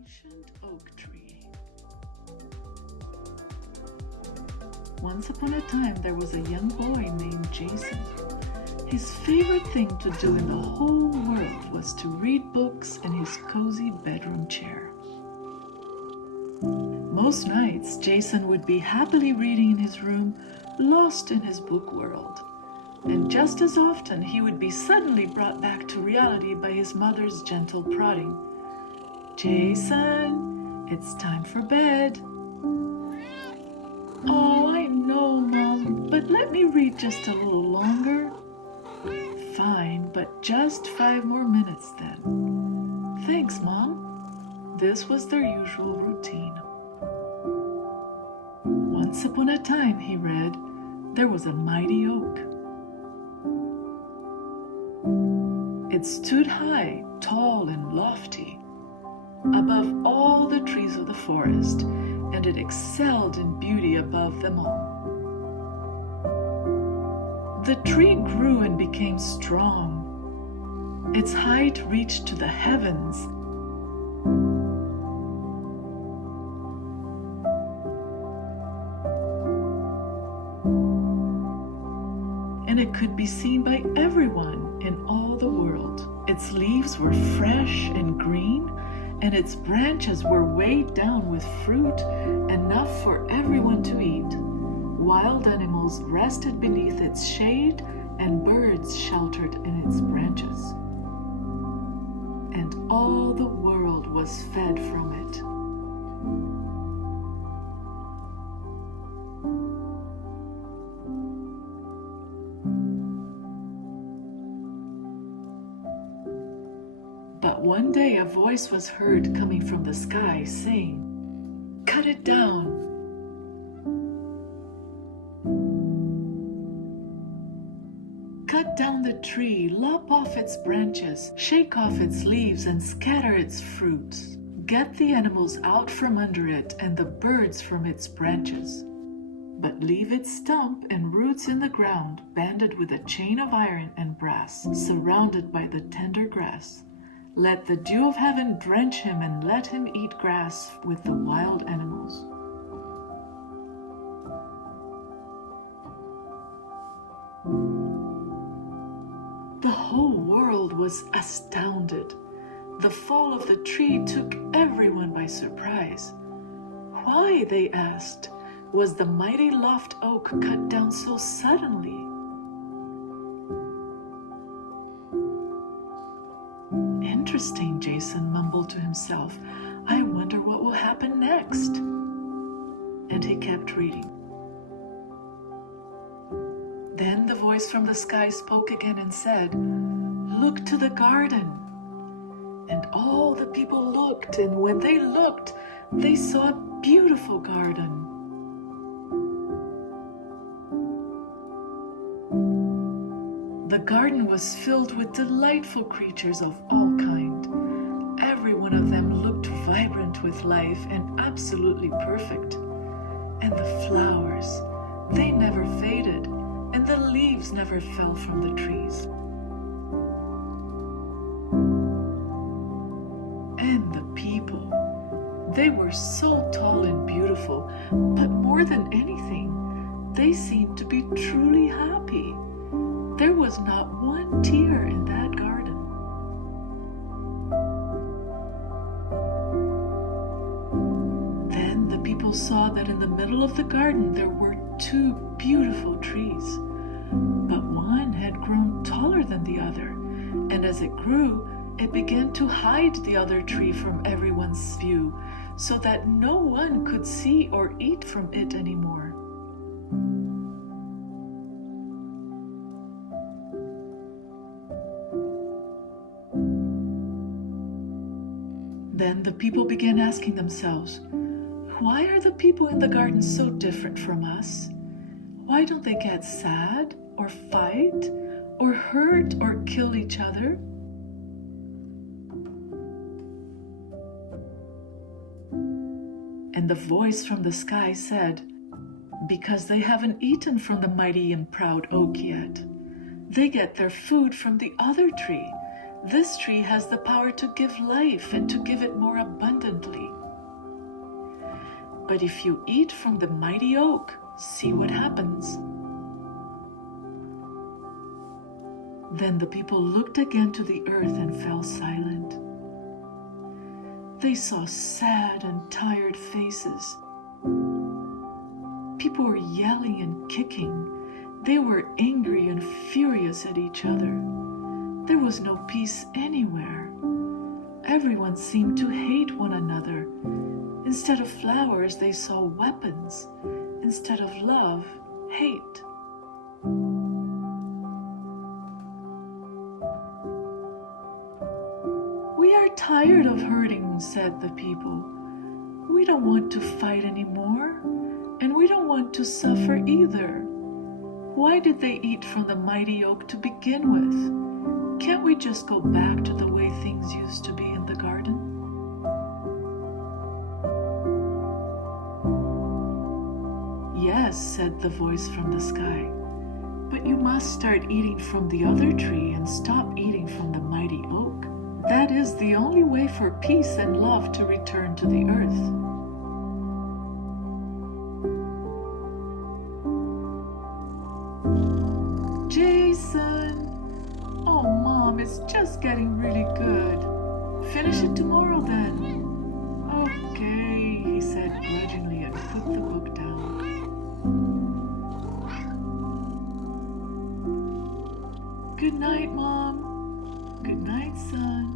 ancient oak tree. Once upon a time, there was a young boy named Jason. His favorite thing to do in the whole world was to read books in his cozy bedroom chair. Most nights, Jason would be happily reading in his room, lost in his book world. And just as often, he would be suddenly brought back to reality by his mother's gentle prodding. "Jason, it's time for bed." "Oh, I know, Mom, but let me read just a little longer." "Fine, but just 5 more minutes then." "Thanks, Mom." This was their usual routine. Once upon a time, he read, there was a mighty oak. It stood high, tall, and lofty, above all the trees of the forest, and it excelled in beauty above them all. The tree grew and became strong. Its height reached to the heavens. And it could be seen by everyone in all the world. Its leaves were fresh and green, and its branches were weighed down with fruit, enough for everyone to eat. Wild animals rested beneath its shade, and birds sheltered in its branches. And all the world was fed from it. But one day a voice was heard coming from the sky saying, "Cut it down." "Cut down the tree, lop off its branches, shake off its leaves, and scatter its fruits. Get the animals out from under it and the birds from its branches. But leave its stump and roots in the ground, banded with a chain of iron and brass, surrounded by the tender grass. Let the dew of heaven drench him, and let him eat grass with the wild animals." The whole world was astounded. The fall of the tree took everyone by surprise. Why, they asked, was the mighty loft oak cut down so suddenly? "Interesting," Jason mumbled to himself. "I wonder what will happen next." And he kept reading. Then the voice from the sky spoke again and said, "Look to the garden." And all the people looked, and when they looked, they saw a beautiful garden. The garden was filled with delightful creatures of all kinds. Every one of them looked vibrant with life and absolutely perfect. And the flowers, they never faded, and the leaves never fell from the trees. And the people, they were so tall and beautiful, but more than anything, they seemed to be truly happy. There was not one tear in that garden. Then the people saw that in the middle of the garden there were 2 beautiful trees, but one had grown taller than the other, and as it grew, it began to hide the other tree from everyone's view, so that no one could see or eat from it anymore. Then the people began asking themselves, "Why are the people in the garden so different from us? Why don't they get sad, or fight, or hurt, or kill each other?" And the voice from the sky said, "Because they haven't eaten from the mighty and proud oak yet. They get their food from the other tree. This tree has the power to give life and to give it more abundantly. But if you eat from the mighty oak, see what happens." Then the people looked again to the earth and fell silent. They saw sad and tired faces. People were yelling and kicking. They were angry and furious at each other. There was no peace anywhere. Everyone seemed to hate one another. Instead of flowers, they saw weapons. Instead of love, hate. "We are tired of hurting," said the people. "We don't want to fight anymore, and we don't want to suffer either. Why did they eat from the mighty oak to begin with? Can't we just go back to the way things used to be in the garden?" "Yes," said the voice from the sky, "but you must start eating from the other tree and stop eating from the mighty oak. That is the only way for peace and love to return to the earth." "Jason! Oh, Mom, it's just getting really good. Finish it tomorrow then." "Okay," he said grudgingly and put the book down. "Good night, Mom." "Good night, son."